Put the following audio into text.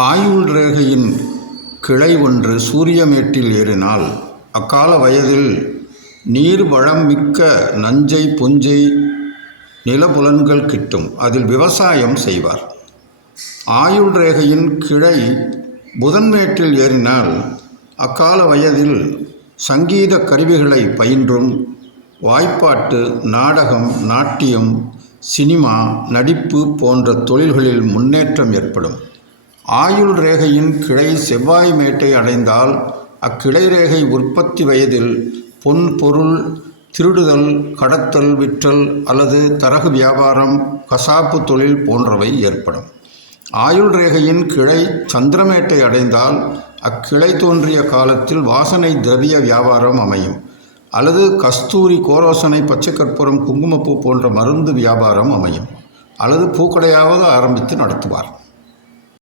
ஆயுள் ரேகையின் கிளை ஒன்று சூரியமேட்டில் ஏறினால் அக்கால வயதில் நீர் வளம் மிக்க நஞ்சை புஞ்சை நிலப்புலன்கள் கிட்டும். அதில் விவசாயம் செய்வார். ஆயுள் ரேகையின் கிளை புதன்மேட்டில் ஏறினால் அக்கால வயதில் சங்கீத கருவிகளை பயின்றும் வாய்ப்பாட்டு, நாடகம், நாட்டியம், சினிமா, நடிப்பு போன்ற தொழில்களில் முன்னேற்றம் ஏற்படும். ஆயுள் ரேகையின் கிளை செவ்வாய் மேட்டை அடைந்தால் அக்கிளை ரேகை உற்பத்தி வயதில் பொன் பொருள் திருடுதல், கடத்தல், விற்றல் அல்லது தரகு வியாபாரம், கசாப்பு தொழில் போன்றவை ஏற்படும். ஆயுள் ரேகையின் கிளை சந்திரமேட்டை அடைந்தால் அக்கிளை தோன்றிய காலத்தில் வாசனை திரவிய வியாபாரம் அமையும் அல்லது கஸ்தூரி, கோரோசனை, பச்சை கற்பூரம், குங்குமப்பூ போன்ற மருந்து வியாபாரம் அமையும் அல்லது பூக்கடையாவது ஆரம்பித்து நடத்துவார்.